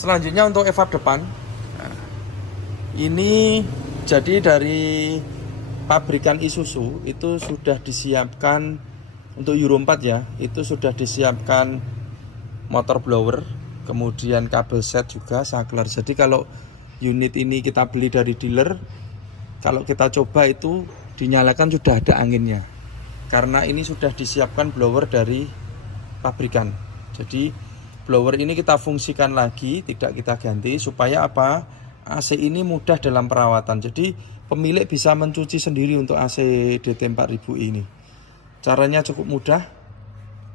Selanjutnya untuk evap depan. Nah, ini jadi dari pabrikan Isuzu itu sudah disiapkan untuk Euro 4 ya. Itu sudah disiapkan motor blower, kemudian kabel set juga saklar. Jadi kalau unit ini kita beli dari dealer, kalau kita coba itu dinyalakan sudah ada anginnya. Karena ini sudah disiapkan blower dari pabrikan. Jadi blower ini kita fungsikan lagi, tidak kita ganti supaya apa? AC ini mudah dalam perawatan. Jadi pemilik bisa mencuci sendiri untuk AC DT 4000 ini. Caranya cukup mudah.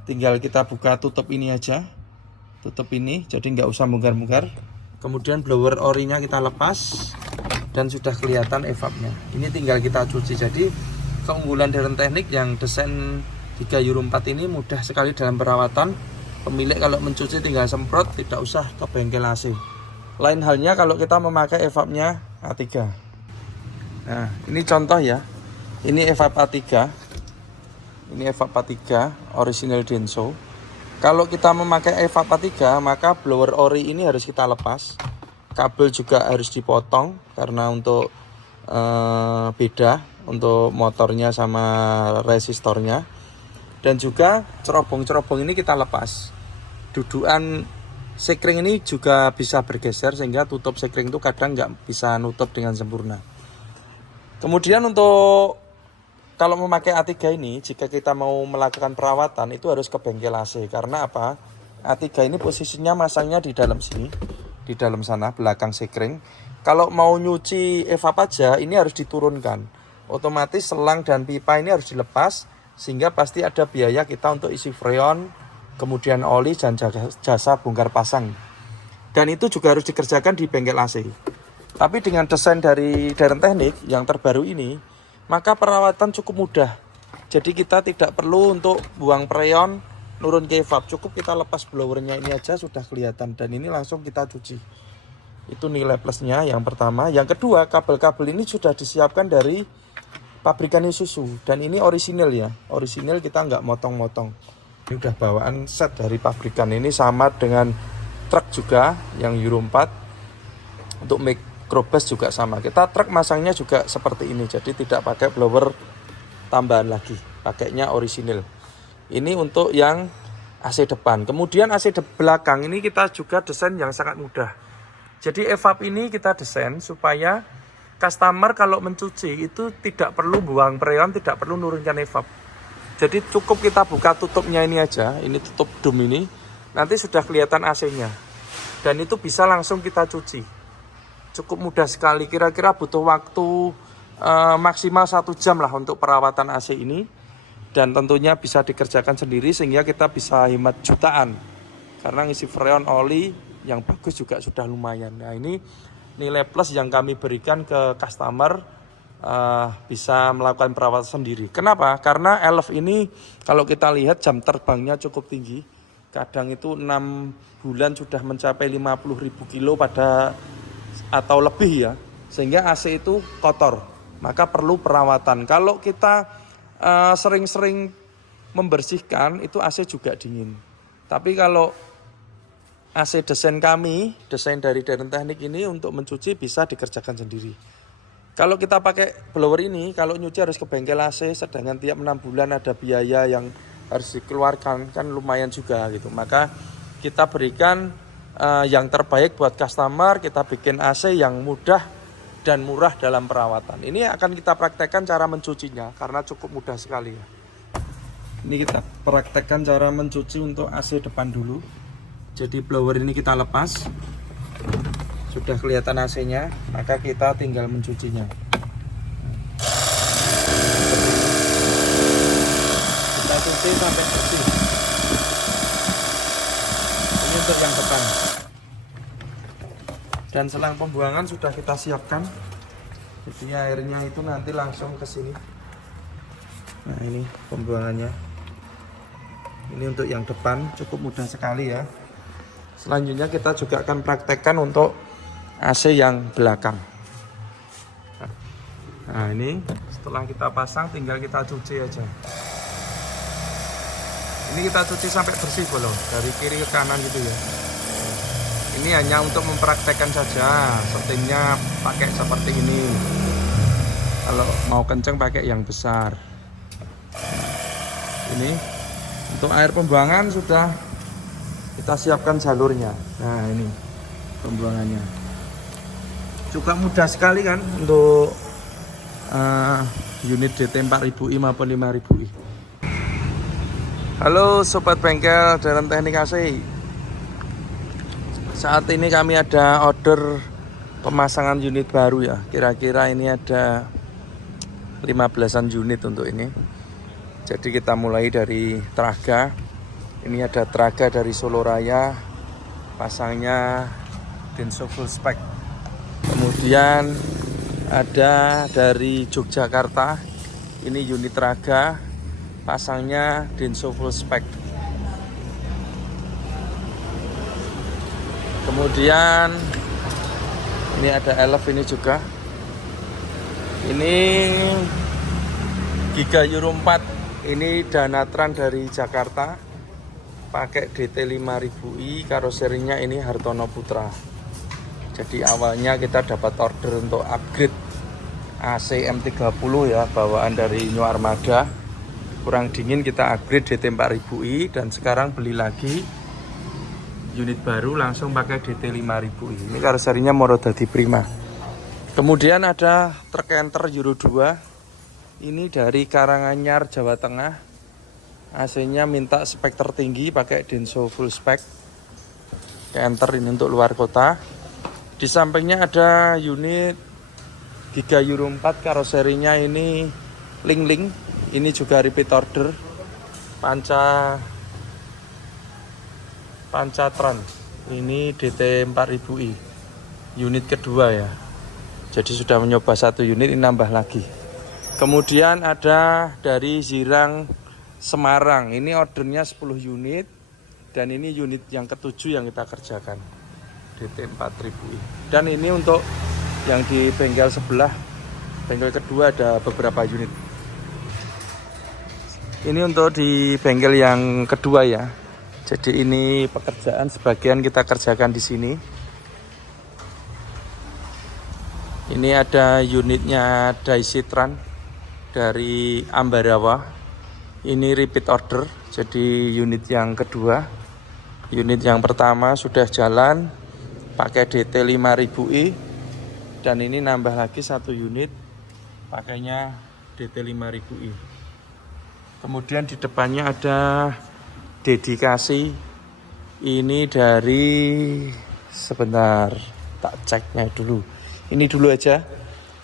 Tinggal kita buka tutup ini aja. Tutup ini, jadi nggak usah munggar-munggar. Kemudian blower orinya kita lepas dan sudah kelihatan evapnya. Ini tinggal kita cuci. Jadi keunggulan Daren Teknik yang desain 3 Euro 4 ini mudah sekali dalam perawatan. Pemilik kalau mencuci tinggal semprot, tidak usah ke bengkel AC. Lain halnya kalau kita memakai evapnya A3. Nah, ini contoh ya. Ini evap A3. Ini evap A3 original Denso. Kalau kita memakai evap A3, maka blower ori ini harus kita lepas. Kabel juga harus dipotong karena untuk beda untuk motornya sama resistornya. Dan juga cerobong-cerobong ini kita lepas. Dudukan sekring ini juga bisa bergeser sehingga tutup sekring itu kadang nggak bisa nutup dengan sempurna. Kemudian untuk kalau memakai A3 ini, jika kita mau melakukan perawatan itu harus ke bengkel AC. Karena apa? A3 ini posisinya masangnya di dalam sini, di dalam sana belakang sekring. Kalau mau nyuci evap aja ini harus diturunkan. Otomatis selang dan pipa ini harus dilepas, sehingga pasti ada biaya kita untuk isi freon, kemudian oli dan jasa bongkar pasang. Dan itu juga harus dikerjakan di bengkel AC. Tapi dengan desain dari Daren Teknik yang terbaru ini, maka perawatan cukup mudah. Jadi kita tidak perlu untuk buang freon, nurun ke evap. Cukup kita lepas blowernya ini aja sudah kelihatan. Dan ini langsung kita cuci. Itu nilai plusnya yang pertama. Yang kedua, kabel-kabel ini sudah disiapkan dari pabrikan Isuzu. Dan ini orisinil ya. Orisinil, kita nggak motong-motong. Ini udah bawaan set dari pabrikan. Ini sama dengan truk juga yang Euro 4. Untuk microbus juga sama. Kita truk masangnya juga seperti ini. Jadi tidak pakai blower tambahan lagi. Pakainya orisinil. Ini untuk yang AC depan. Kemudian AC belakang ini kita juga desain yang sangat mudah. Jadi evap ini kita desain supaya customer kalau mencuci itu tidak perlu buang freon, tidak perlu nurunkan evap. Jadi cukup kita buka tutupnya ini aja, ini tutup dum ini, nanti sudah kelihatan AC-nya. Dan itu bisa langsung kita cuci. Cukup mudah sekali, kira-kira butuh waktu maksimal 1 jam lah untuk perawatan AC ini. Dan tentunya bisa dikerjakan sendiri sehingga kita bisa hemat jutaan. Karena ngisi freon oli yang bagus juga sudah lumayan. Nah ini nilai plus yang kami berikan ke customer, bisa melakukan perawatan sendiri. Kenapa? Karena Elf ini kalau kita lihat jam terbangnya cukup tinggi. Kadang itu 6 bulan sudah mencapai 50.000 kilo pada atau lebih ya. Sehingga AC itu kotor. Maka perlu perawatan. Kalau kita sering-sering membersihkan itu AC juga dingin. Tapi kalau AC desain kami, desain dari Daren Teknik ini untuk mencuci bisa dikerjakan sendiri. Kalau kita pakai blower ini, kalau nyuci harus ke bengkel AC, sedangkan tiap 6 bulan ada biaya yang harus dikeluarkan, kan lumayan juga gitu. Maka kita berikan yang terbaik buat customer, kita bikin AC yang mudah dan murah dalam perawatan. Ini akan kita praktekkan cara mencucinya, karena cukup mudah sekali ya. Ini kita praktekkan cara mencuci untuk AC depan dulu. Jadi blower ini kita lepas. Sudah kelihatan AC-nya, maka kita tinggal mencucinya. Kita cuci sampai bersih. Ini untuk yang depan. Dan selang pembuangan sudah kita siapkan. Jadi airnya itu nanti langsung ke sini. Nah, ini pembuangannya. Ini untuk yang depan, cukup mudah sekali ya. Selanjutnya kita juga akan praktekkan untuk AC yang belakang. Nah ini setelah kita pasang tinggal kita cuci aja. Ini kita cuci sampai bersih bolong, dari kiri ke kanan gitu ya. Ini hanya untuk mempraktekkan saja, settingnya pakai seperti ini. Kalau mau kenceng pakai yang besar. Ini untuk air pembuangan sudah kita siapkan jalurnya. Nah ini pembuangannya. Juga mudah sekali kan untuk unit DT 4000i maupun 5000i. Halo sobat bengkel dalam teknik AC. Saat ini kami ada order pemasangan unit baru ya. Kira-kira ini ada 15-an unit untuk ini. Jadi kita mulai dari Traga. Ini ada Traga dari Solo Raya, pasangnya Denso full spec. Kemudian ada dari Yogyakarta, ini unit Traga, pasangnya Denso full spec. Kemudian ini ada Elf ini juga. Ini Giga Euro 4. Ini Danatran dari Jakarta, pakai DT 5000i, karoserinya ini Hartono Putra. Jadi awalnya kita dapat order untuk upgrade AC M30 ya, bawaan dari New Armada. Kurang dingin kita upgrade DT 4000i dan sekarang beli lagi unit baru langsung pakai DT 5000i. Ini karoserinya Morodadi Prima. Kemudian ada truk enter Euro 2. Ini dari Karanganyar, Jawa Tengah. AC-nya minta spek tertinggi, pakai Denso full spec. Enter ini untuk luar kota. Di sampingnya ada unit Giga Euro 4, karoserinya ini Ling. Ini juga repeat order. Pancatran. Ini DT 4000i. Unit kedua ya. Jadi sudah mencoba satu unit, ini nambah lagi. Kemudian ada dari Zirang Semarang. Ini ordernya 10 unit. Dan ini unit yang ketujuh yang kita kerjakan. DT 4000i. Dan ini untuk yang di bengkel sebelah, bengkel kedua ada beberapa unit. Ini untuk di bengkel yang kedua ya. Jadi ini pekerjaan sebagian kita kerjakan di sini. Ini ada unitnya Daisitran dari Ambarawa. Ini repeat order, jadi unit yang kedua. Unit yang pertama sudah jalan pakai DT 5000i dan ini nambah lagi satu unit pakainya DT 5000i. Kemudian di depannya ada dedikasi. Ini dari, sebentar tak ceknya dulu. Ini dulu aja.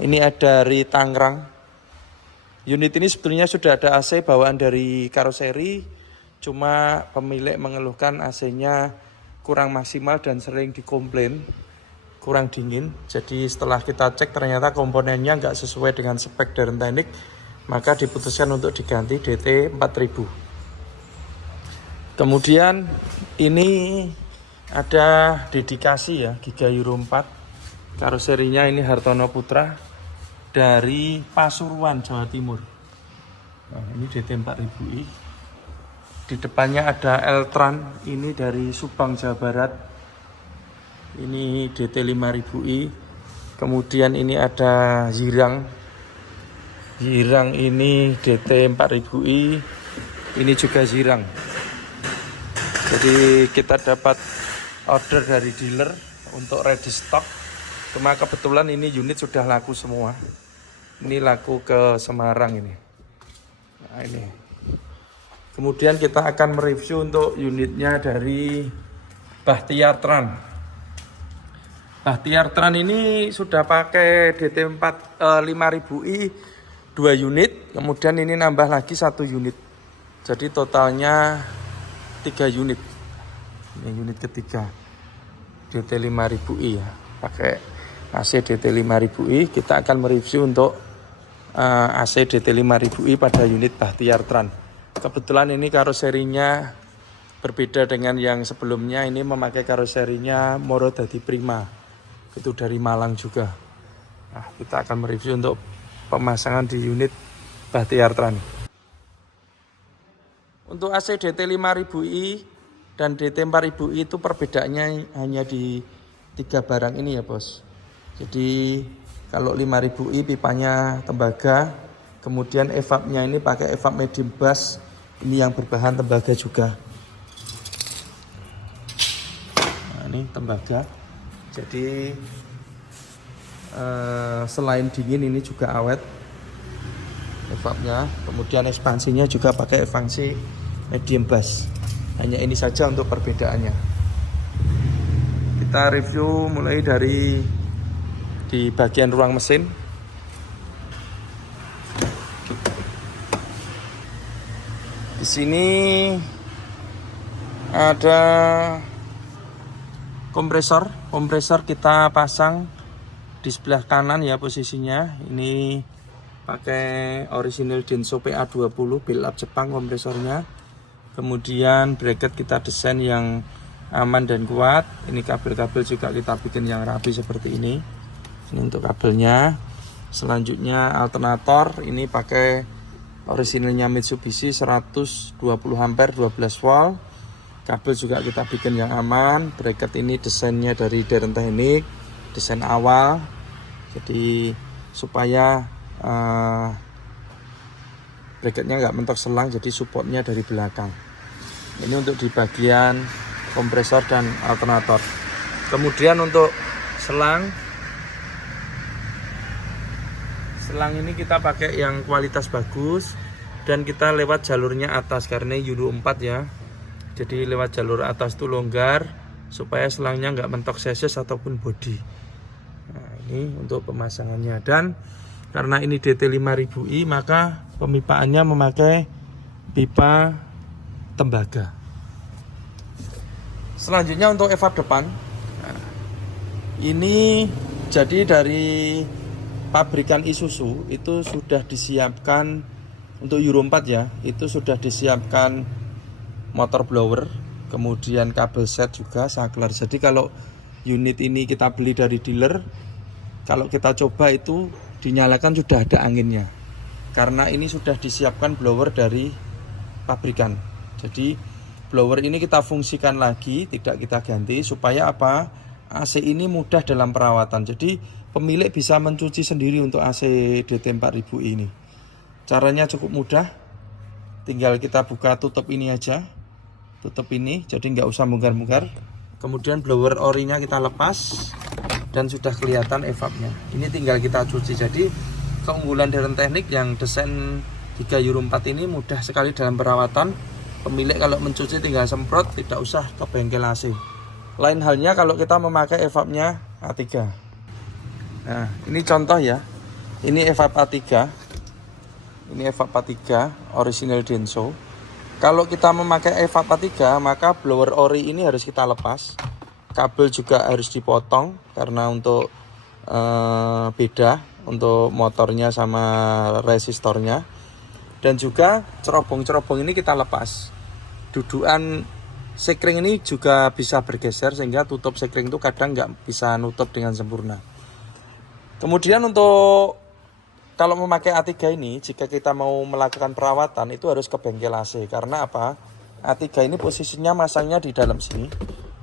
Ini ada dari Tangerang. Unit ini sebetulnya sudah ada AC bawaan dari karoseri, cuma pemilik mengeluhkan AC-nya kurang maksimal dan sering dikomplain, kurang dingin. Jadi setelah kita cek ternyata komponennya nggak sesuai dengan spek dari teknik, maka diputuskan untuk diganti DT 4000. Kemudian ini ada dedikasi ya, Giga Euro 4, karoserinya ini Hartono Putra dari Pasuruan, Jawa Timur. Nah, ini DT 4000i. Di depannya ada Eltran, ini dari Subang, Jawa Barat. Ini DT 5000i. Kemudian ini ada Zirang. Zirang ini DT 4000i. Ini juga Zirang. Jadi kita dapat order dari dealer untuk ready stock. Cuma kebetulan ini unit sudah laku semua. Ini laku ke Semarang ini. Nah ini. Kemudian kita akan mereview untuk unitnya dari Bahtiar Tran. Bahtiar Tran ini sudah pakai DT 5000i 2 unit. Kemudian ini nambah lagi 1 unit. Jadi totalnya 3 unit. Ini unit ketiga. DT 5000i ya. Pakai AC DT 5000i. Kita akan mereview untuk AC DT 5000i pada unit Bahtiar Tran. Kebetulan ini karoserinya berbeda dengan yang sebelumnya. Ini memakai karoserinya Morodadi Prima. Itu dari Malang juga. Nah, kita akan mereview untuk pemasangan di unit Bahtiar Tran. Untuk AC DT 5000i Dan DT 4000i itu perbedaannya hanya di 3 barang ini ya bos. Jadi kalau 5000i pipanya tembaga, kemudian evapnya ini pakai evap medium bass, ini yang berbahan tembaga juga. Nah, ini tembaga. Jadi selain dingin ini juga awet evapnya. Kemudian ekspansinya juga pakai ekspansi medium bass. Hanya ini saja untuk perbedaannya. Kita review mulai dari di bagian ruang mesin. Di sini ada kompresor. Kompresor kita pasang di sebelah kanan ya posisinya. Ini pakai original Denso PA20 build up Jepang kompresornya. Kemudian bracket kita desain yang aman dan kuat. Ini kabel-kabel juga kita bikin yang rapi seperti ini. Ini untuk kabelnya. Selanjutnya alternator ini pakai originalnya Mitsubishi 120 ampere 12 volt. Kabel juga kita bikin yang aman. Bracket ini desainnya dari Deren Teknik, desain awal. Jadi supaya bracketnya nggak mentok selang, jadi supportnya dari belakang. Ini untuk di bagian kompresor dan alternator. Kemudian untuk selang ini kita pakai yang kualitas bagus dan kita lewat jalurnya atas karena Euro 4 ya. Jadi lewat jalur atas itu longgar supaya selangnya nggak mentok chassis ataupun bodi. Nah, ini untuk pemasangannya. Dan karena ini DT 5000i maka pemipaannya memakai pipa tembaga. Selanjutnya untuk evap depan. Nah, ini jadi dari pabrikan Isuzu itu sudah disiapkan untuk Euro 4 ya. Itu sudah disiapkan motor blower, kemudian kabel set juga saklar. Jadi kalau unit ini kita beli dari dealer, kalau kita coba itu dinyalakan sudah ada anginnya. Karena ini sudah disiapkan blower dari pabrikan. Jadi blower ini kita fungsikan lagi, tidak kita ganti supaya apa? AC ini mudah dalam perawatan. Jadi pemilik bisa mencuci sendiri untuk AC DT 4000 ini. Caranya cukup mudah. Tinggal kita buka tutup ini aja. Tutup ini, jadi nggak usah bongkar-bongkar. Kemudian blower orinya kita lepas dan sudah kelihatan evapnya. Ini tinggal kita cuci. Jadi keunggulan Deren Teknik yang desain 3 Euro 4 ini mudah sekali dalam perawatan. Pemilik kalau mencuci tinggal semprot, tidak usah ke bengkel AC. Lain halnya kalau kita memakai evapnya A3. Nah, ini contoh ya. Ini evap A3. Ini evap A3 original Denso. Kalau kita memakai evap A3, maka blower ori ini harus kita lepas. Kabel juga harus dipotong karena untuk beda untuk motornya sama resistornya. Dan juga cerobong-cerobong ini kita lepas. Dudukan sekring ini juga bisa bergeser sehingga tutup sekring itu kadang nggak bisa nutup dengan sempurna. Kemudian untuk kalau memakai A3 ini, jika kita mau melakukan perawatan itu harus ke bengkel AC. Karena apa? A3 ini posisinya masangnya di dalam sini,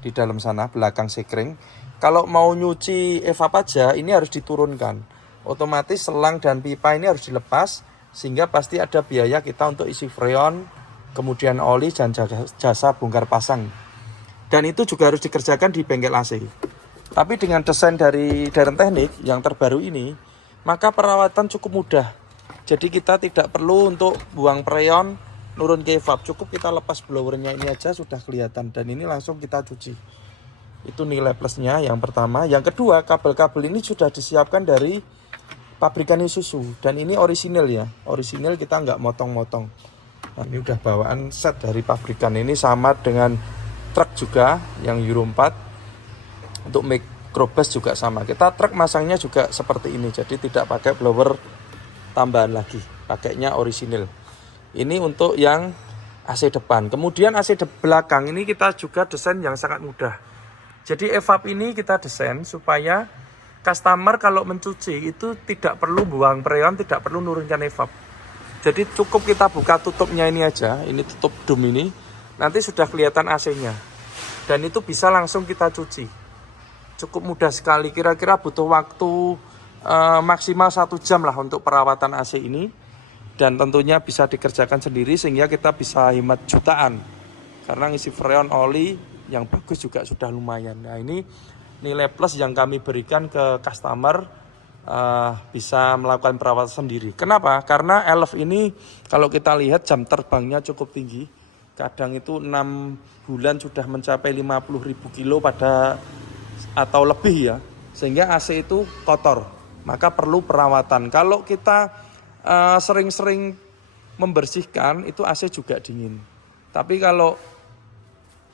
di dalam sana, belakang sekring. Kalau mau nyuci evap aja, ini harus diturunkan. Otomatis selang dan pipa ini harus dilepas, sehingga pasti ada biaya kita untuk isi freon, kemudian oli dan jasa bongkar pasang. Dan itu juga harus dikerjakan di bengkel AC. Tapi dengan desain dari Deren Teknik yang terbaru ini, maka perawatan cukup mudah. Jadi kita tidak perlu untuk buang freon, nurun ke evap. Cukup kita lepas blowernya ini aja sudah kelihatan. Dan ini langsung kita cuci. Itu nilai plusnya yang pertama. Yang kedua, kabel-kabel ini sudah disiapkan dari pabrikan Isuzu. Dan ini orisinil ya. Orisinil kita nggak motong-motong. Nah, ini udah bawaan set dari pabrikan. Ini sama dengan truk juga yang Euro 4. Untuk microbus juga sama. Kita truk masangnya juga seperti ini. Jadi tidak pakai blower tambahan lagi. Pakainya orisinil. Ini untuk yang AC depan. Kemudian AC belakang ini kita juga desain yang sangat mudah. Jadi evap ini kita desain supaya customer kalau mencuci itu tidak perlu buang freon, tidak perlu nurunkan evap. Jadi cukup kita buka tutupnya ini aja. Ini tutup dum ini. nanti sudah kelihatan AC-nya. Dan itu bisa langsung kita cuci. Cukup mudah sekali, kira-kira butuh waktu maksimal 1 jam lah untuk perawatan AC ini. Dan tentunya bisa dikerjakan sendiri sehingga kita bisa hemat jutaan. Karena ngisi freon oli yang bagus juga sudah lumayan. Nah ini nilai plus yang kami berikan ke customer, bisa melakukan perawatan sendiri. Kenapa? Karena Elf ini kalau kita lihat jam terbangnya cukup tinggi. Kadang itu 6 bulan sudah mencapai 50.000 kilo atau lebih ya. Sehingga AC itu kotor. Maka perlu perawatan. Kalau kita sering-sering membersihkan, itu AC juga dingin. Tapi kalau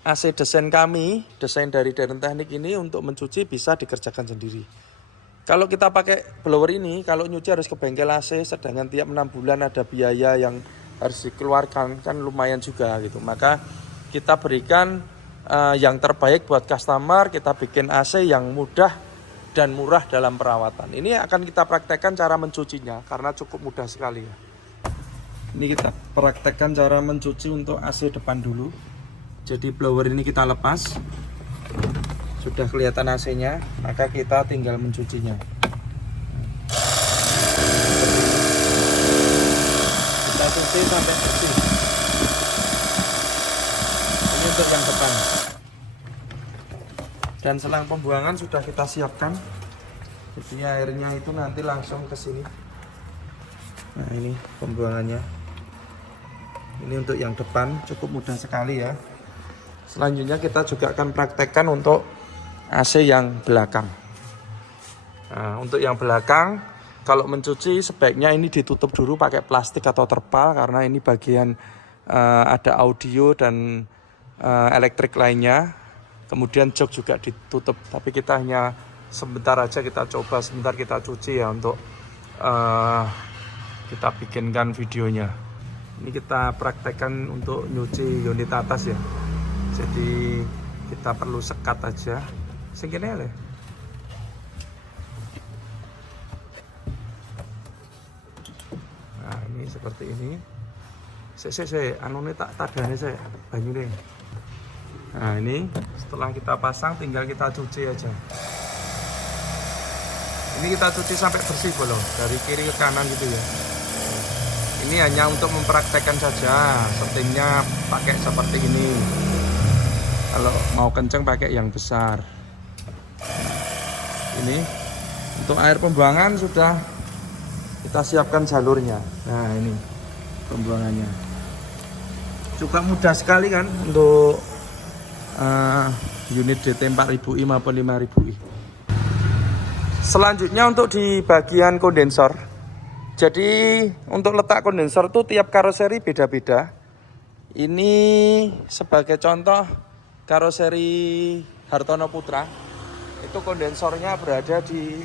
AC desain kami, desain dari Daren Teknik ini untuk mencuci bisa dikerjakan sendiri. Kalau kita pakai blower ini, kalau nyuci harus ke bengkel AC, sedangkan tiap 6 bulan ada biaya yang harus dikeluarkan, kan lumayan juga gitu. Maka kita berikan yang terbaik buat customer, kita bikin AC yang mudah dan murah dalam perawatan. Ini akan kita praktekkan cara mencucinya, karena cukup mudah sekali ya. Ini kita praktekkan cara mencuci untuk AC depan dulu. Jadi blower ini kita lepas, sudah kelihatan AC-nya, maka kita tinggal mencucinya. Kita cuci sampai bersih. Ini untuk yang depan. Dan selang pembuangan sudah kita siapkan. Jadi airnya itu nanti langsung ke sini. Nah ini pembuangannya. Ini untuk yang depan, cukup mudah sekali ya. Selanjutnya kita juga akan praktekkan untuk AC yang belakang. Nah, untuk yang belakang, kalau mencuci sebaiknya ini ditutup dulu pakai plastik atau terpal, karena ini bagian ada audio dan elektrik lainnya. Kemudian jok juga ditutup, tapi kita hanya sebentar aja kita coba, sebentar kita cuci ya untuk kita bikinkan videonya. Ini kita praktekkan untuk nyuci unit atas ya. Jadi kita perlu sekat aja. Segini ya. Nah ini seperti ini. Saya anu ini tak tadane saya banyu nih. Nah ini setelah kita pasang tinggal kita cuci aja. Ini kita cuci sampai bersih bolong dari kiri ke kanan gitu ya. Ini hanya untuk mempraktekkan saja. Settingnya pakai seperti ini. Kalau mau kenceng pakai yang besar. Ini untuk air pembuangan sudah kita siapkan jalurnya. Nah ini pembuangannya. Juga mudah sekali kan untuk unit DT 4000i maupun 5000i. Selanjutnya untuk di bagian kondensor. Jadi untuk letak kondensor itu tiap karoseri beda-beda. Ini sebagai contoh karoseri Hartono Putra, itu kondensornya berada di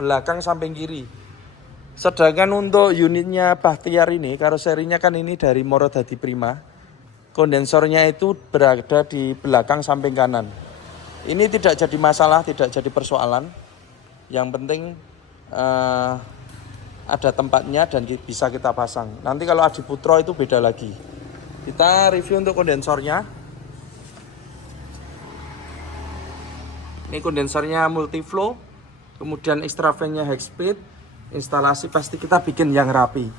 belakang samping kiri. Sedangkan untuk unitnya Bahtiar ini, karoserinya kan ini dari Morodadi Prima, kondensornya itu berada di belakang samping kanan. Ini tidak jadi masalah, tidak jadi persoalan. Yang penting ada tempatnya dan bisa kita pasang. Nanti kalau Adi Putro itu beda lagi. Kita review untuk kondensornya. Ini kondensornya multiflow, kemudian extra fan-nya high speed, instalasi pasti kita bikin yang rapi.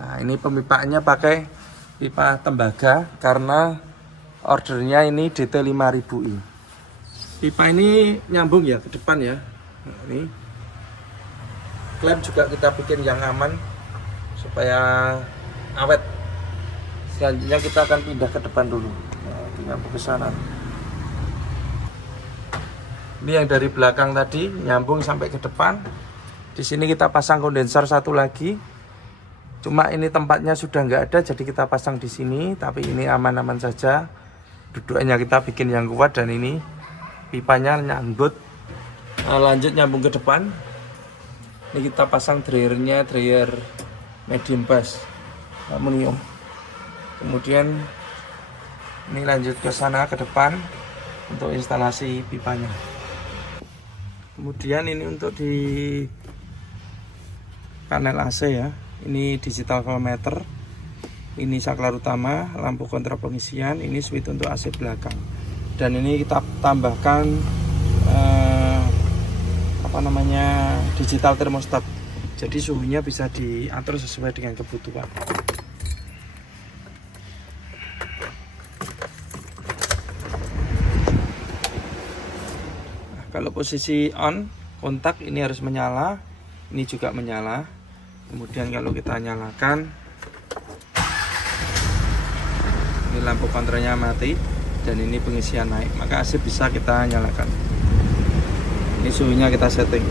Nah ini pemipaannya pakai pipa tembaga karena ordernya ini DT 5000i. Pipa ini nyambung ya ke depan ya. Nah, ini klem juga kita bikin yang aman supaya awet. Selanjutnya kita akan pindah ke depan dulu. Nah, nyambung ke sana. Ini yang dari belakang tadi nyambung sampai ke depan. Di sini kita pasang kondensor satu lagi. Cuma ini tempatnya sudah nggak ada, jadi kita pasang di sini. Tapi ini aman-aman saja. Duduknya kita bikin yang kuat dan ini pipanya nyangkut. Lanjut nyambung ke depan. Ini kita pasang dryernya, dryer medium bass aluminium. Kemudian ini lanjut ke sana ke depan untuk instalasi pipanya. Kemudian ini untuk di panel AC ya, ini digital voltmeter. Ini saklar utama, lampu kontra pengisian, ini switch untuk AC belakang. Dan ini kita tambahkan digital thermostat. Jadi suhunya bisa diatur sesuai dengan kebutuhan. Nah, kalau posisi on, kontak ini harus menyala, ini juga menyala. Kemudian kalau kita nyalakan, ini lampu kontranya mati dan ini pengisian naik, maka AC bisa kita nyalakan. Ini suhunya kita setting.